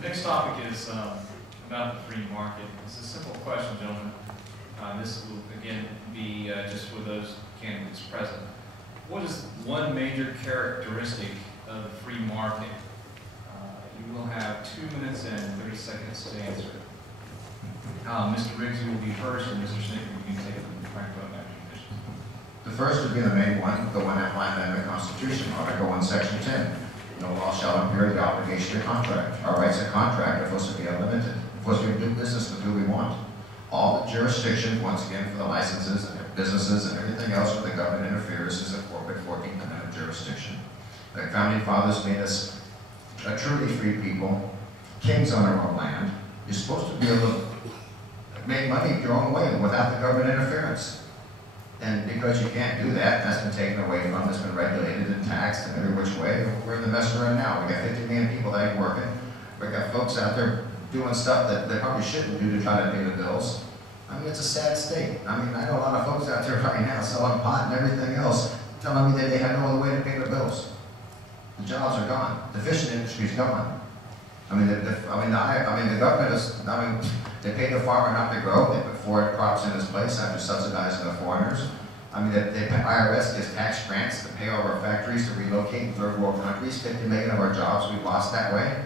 The next topic is about the free market. It's a simple question, gentlemen. This will, again, be just for those candidates present. What is one major characteristic of the free market? You will have 2 minutes and 30 seconds to answer. Mr. Riggs, you will be first, and Mr. Snicker, you can take the microphone after you finish. The first would be the main one, the one outlined in the Constitution, Article 1, Section 10. No law shall impair the obligation of contract. Our rights of contract are supposed to be unlimited. We're supposed to do business with who we want. All the jurisdiction, once again, for the licenses and businesses and everything else where the government interferes is a corporate 14th Amendment jurisdiction. The founding fathers made us a truly free people, kings on our own land. You're supposed to be able to make money your own way without the government interference. And because you can't do that, that's been taken away from us, been regulated and taxed in every which way. We're in the mess we're in now. We got 50 million people that ain't working. We got folks out there doing stuff that they probably shouldn't do to try to pay the bills. I mean, it's a sad state. I mean, I know a lot of folks out there right now selling pot and everything else, telling me that they have no other way to pay the bills. The jobs are gone. The fishing industry's gone. I mean, the government is, they pay the farmer not to grow. They put foreign crops in his place after subsidizing the foreigners. I mean, the IRS gives tax grants to pay all of our factories to relocate in third world countries. 50 million of our jobs we've lost that way.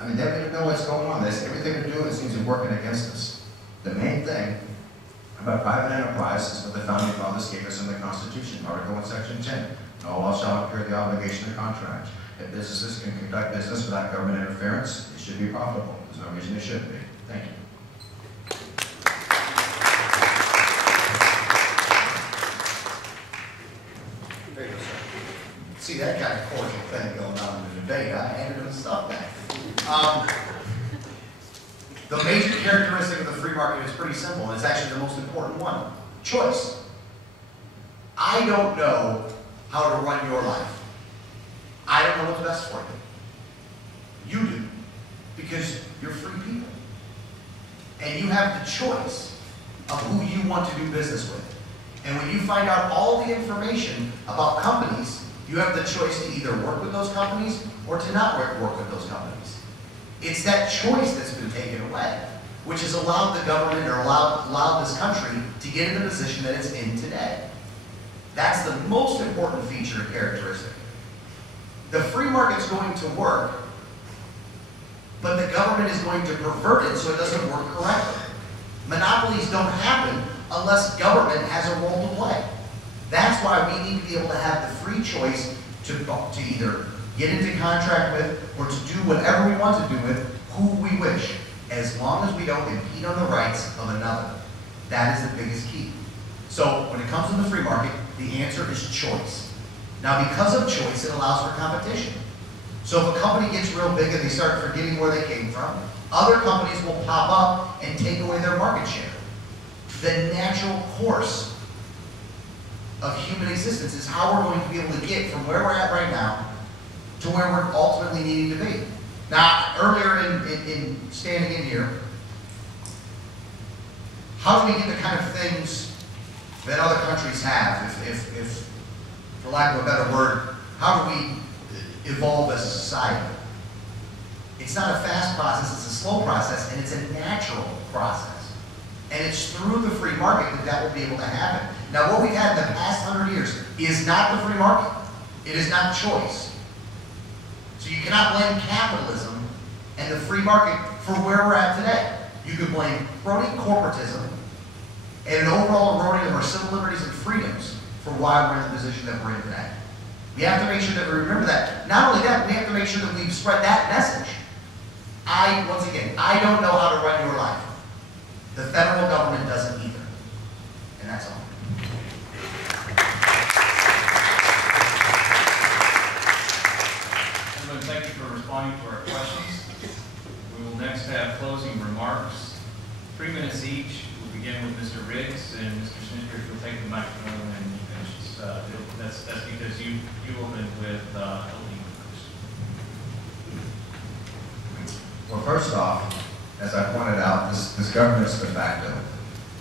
I mean, they don't even know what's going on. There's everything they're doing seems to be working against us. The main thing about private enterprise is what the founding fathers gave us in the Constitution, Article 1, Section 10. No law shall impair the obligation of contract. If businesses can conduct business without government interference, it should be profitable. There's no reason it shouldn't be. Thank you. There you go, sir. See that kind of cordial thing going on in the debate. I handed him stuff back. The major characteristic of the free market is pretty simple, and it's actually the most important one. Choice. I don't know how to run your life. I don't know what's best for you. You do, because you're free people. And you have the choice of who you want to do business with. And when you find out all the information about companies, you have the choice to either work with those companies or to not work with those companies. It's that choice that's been taken away, which has allowed the government or allowed this country to get in the position that it's in today. That's the most important feature and characteristic. The free market's going to work, but the government is going to pervert it so it doesn't work correctly. Monopolies don't happen unless government has a role to play. That's why we need to be able to have the free choice to either get into contract with or to do whatever we want to do with who we wish, as long as we don't impede on the rights of another. That is the biggest key. So when it comes to the free market, the answer is choice. Now, because of choice, it allows for competition. So if a company gets real big and they start forgetting where they came from, other companies will pop up and take away their market share. The natural course of human existence is how we're going to be able to get from where we're at right now to where we're ultimately needing to be. Now, earlier in standing in here, how do we get the kind of things that other countries have? If for lack of a better word, how do we evolve as a society? It's not a fast process, it's a slow process, and it's a natural process. And it's through the free market that will be able to happen. Now, what we've had in the past 100 years is not the free market. It is not choice. So you cannot blame capitalism and the free market for where we're at today. You could blame crony corporatism and an overall eroding of our civil liberties and freedoms for why we're in the position that we're in today. We have to make sure that we remember that. Not only that, we have to make sure that we spread that message. Once again, I don't know how to run your life. The federal government doesn't either. And that's all. Gentlemen, thank you for responding to our questions. We will next have closing remarks. 3 minutes each. We'll begin with Mr. Riggs, and Mr. Snicker will take the microphone and finish. That's because you opened with LD. Well, first off, as I pointed out, this government's de facto.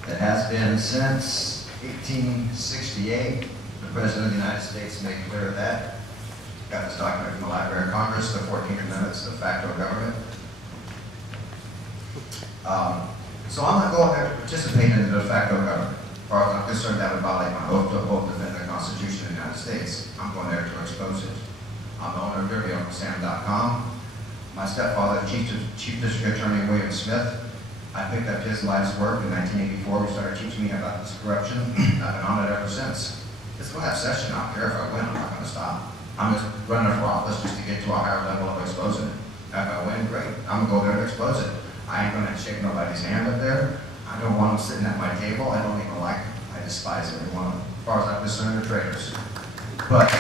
It has been since 1868. The President of the United States made clear that. Got this document from the Library of Congress, the 14th Amendment, de facto government. So I'm not going there to participate in the de facto government. As far as I'm concerned, that would violate my oath to uphold, defend the Constitution of the United States. I'm going there to expose it. I'm the owner of DirtyUncleSam.com. My stepfather, Chief District Attorney William Smith, I picked up his life's work in 1984. He started teaching me about this corruption. I've been on it ever since. This will have session. I don't care if I win. I'm not going to stop. I'm just running for office just to get to a higher level of exposing it. If I win, great. I'm going to go there to expose it. I ain't going to shake nobody's hand up there. I don't want them sitting at my table. I don't even like them. I despise every one of them. As far as I'm concerned, they're traitors. But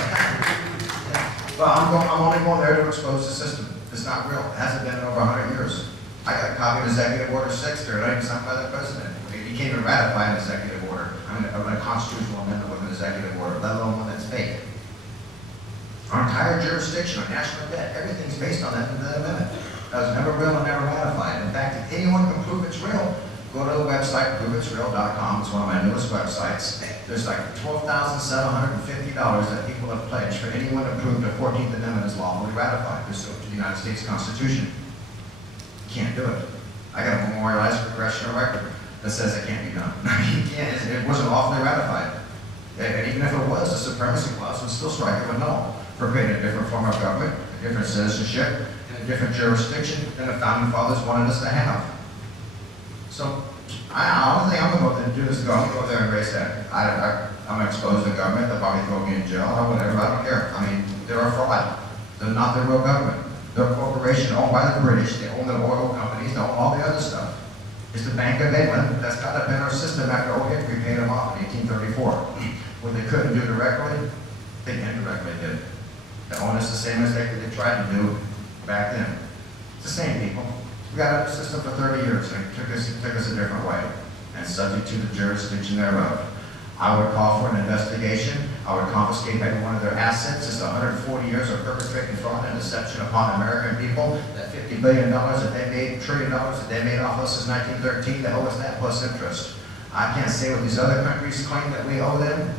I'm only going there to expose the system. It's not real. It hasn't been in over 100 years. I got a copy of Executive Order 6 there, not even signed by the President. You can't even ratify an executive order. I mean, a constitutional amendment with an executive order, let alone one that's fake. Our entire jurisdiction, our national debt, everything's based on that amendment. That was never real and never ratified. In fact, if anyone can prove it's real, go to the website, proveitsreal.com. It's one of my newest websites. There's like $12,750 that people have pledged for anyone to prove the 14th Amendment is lawfully ratified pursuant to the United States Constitution. Can't do it. I got a memorialized congressional record that says it can't be done. You can't. It wasn't lawfully ratified. And even if it was, the supremacy clause would still strike it with no, forbidding a different form of government, a different citizenship, and a different jurisdiction than the founding fathers wanted us to have. So, the only thing I'm going to do is go there and raise that. I'm going to expose the government. They'll probably throw me in jail or whatever. I don't care. I mean, they're a fraud. They're not the real government. They're a corporation owned by the British. They own the oil companies. They own all the other stuff. It's the Bank of England that's got up in our system after Old Hickory paid them off in 1834. What they couldn't do directly, they indirectly did. They own us the same as they tried to do back then. It's the same people. We got a system for 30 years, and it took us a different way, and subject to the jurisdiction thereof. I would call for an investigation. I would confiscate every one of their assets. It's 140 years of perpetrating fraud and deception upon American people. That $50 billion that they made, $1 trillion that they made off us since 1913, they owe us that plus interest. I can't say what these other countries claim that we owe them.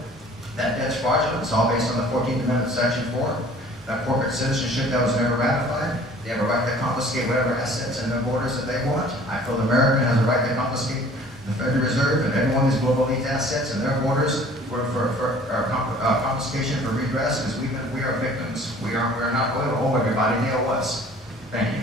That debt's fraudulent. It's all based on the 14th Amendment, Section 4. That corporate citizenship that was never ratified. They have a right to confiscate whatever assets in their borders that they want. I feel the American has a right to confiscate the Federal Reserve and every one of these global elite assets in their borders for confiscation for redress, because we are victims. We are not going to owe everybody. They owe us. Thank you.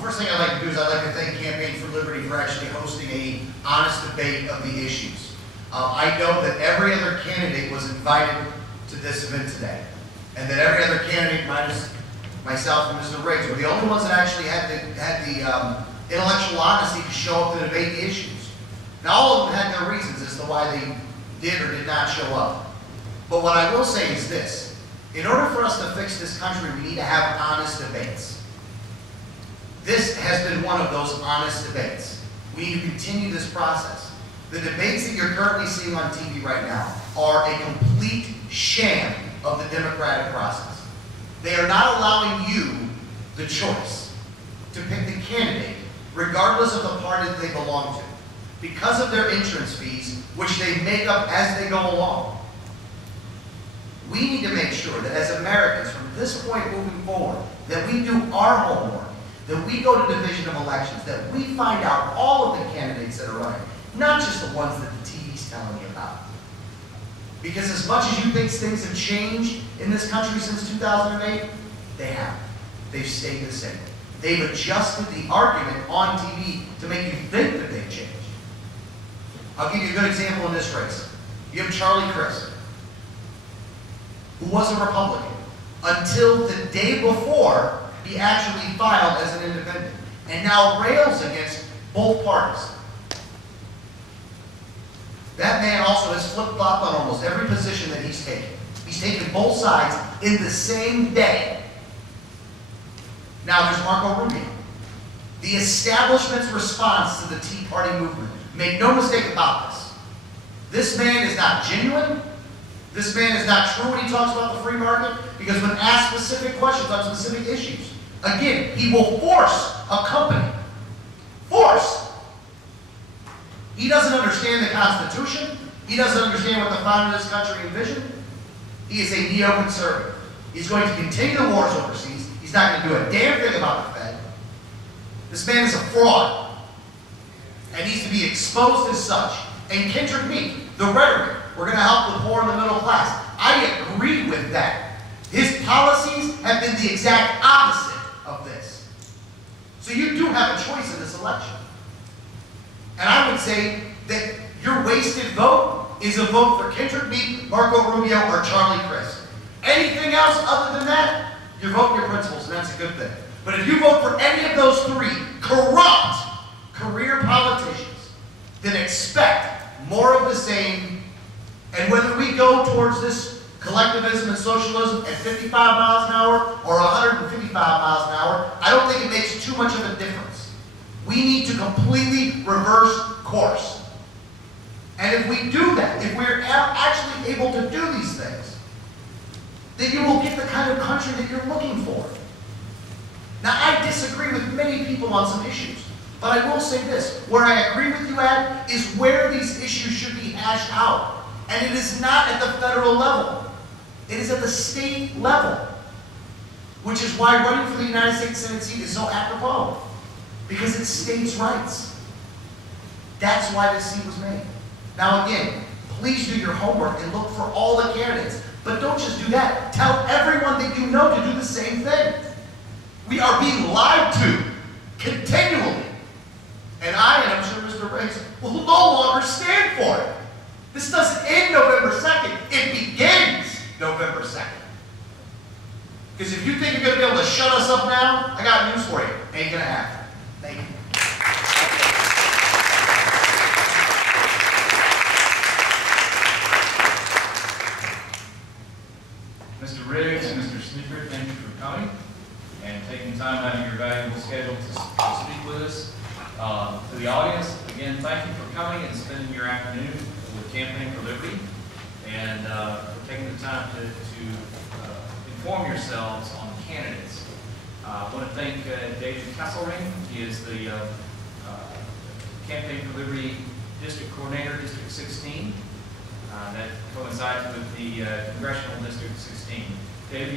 First thing I'd like to do is I'd like to thank Campaign for Liberty for actually hosting an honest debate of the issues. I know that every other candidate was invited to this event today, and that every other candidate, minus myself and Mr. Riggs, were the only ones that actually had the intellectual honesty to show up to debate the issues. Now, all of them had their reasons as to why they did or did not show up. But what I will say is this: in order for us to fix this country, we need to have honest debates. This has been one of those honest debates. We need to continue this process. The debates that you're currently seeing on TV right now are a complete sham of the democratic process. They are not allowing you the choice to pick the candidate, regardless of the party that they belong to, because of their entrance fees, which they make up as they go along. We need to make sure that as Americans, from this point moving forward, that we do our homework, that we go to division of elections, that we find out all of the candidates that are running, not just the ones that the TV's telling you about. Because as much as you think things have changed in this country since 2008, they haven't. They've stayed the same. They've adjusted the argument on TV to make you think that they've changed. I'll give you a good example in this race. You have Charlie Crist, who was a Republican until the day before he actually filed as an independent, and now rails against both parties. That man also has flip-flopped on almost every position that he's taken. He's taken both sides in the same day. Now there's Marco Rubio. The establishment's response to the Tea Party movement. Make no mistake about this. This man is not genuine. This man is not true when he talks about the free market, because when asked specific questions on specific issues, again, he will force a company, He doesn't understand the Constitution. He doesn't understand what the founder of this country envisioned. He is a neoconservative. He's going to continue the wars overseas. He's not going to do a damn thing about the Fed. This man is a fraud and needs to be exposed as such. And Kendrick Meek, the rhetoric, we're going to help the poor and the middle class. I agree with that. His policies have been the exact opposite of this. So you do have a choice in this election. And I would say that your wasted vote is a vote for Kendrick Meek, Marco Rubio, or Charlie Crist. Anything else other than that, you're voting your principles, and that's a good thing. But if you vote for any of those three corrupt career politicians, then expect more of the same. And whether we go towards this collectivism and socialism at 55 miles an hour or 155 miles an hour, I don't think it makes too much of a difference. We need to completely reverse course. And if we do that, if we're actually able to do these things, then you will get the kind of country that you're looking for. Now, I disagree with many people on some issues, but I will say this. Where I agree with you at is where these issues should be hashed out. And it is not at the federal level. It is at the state level. Which is why running for the United States Senate seat is so apropos. Because it's states' rights. That's why this seat was made. Now again, please do your homework and look for all the candidates. But don't just do that. Tell everyone that you know to do the same thing. We are being lied to continually. And I, and I'm sure Mr. Riggs, will no longer stand for it. This doesn't end November 2nd. It begins November 2nd. Because if you think you're going to be able to shut us up now, I got news for you. Ain't going to happen. Thank you. Mr. Riggs and Mr. Snickert, thank you for coming and taking time out of your valuable schedule to speak with us. To the audience, again, thank you for coming and spending your afternoon with Campaign for Liberty and for taking the time to inform yourselves on the candidates. I want to thank David Kesselring. He is the Campaign for Liberty District Coordinator, District 16. That coincides with the Congressional District 16. David,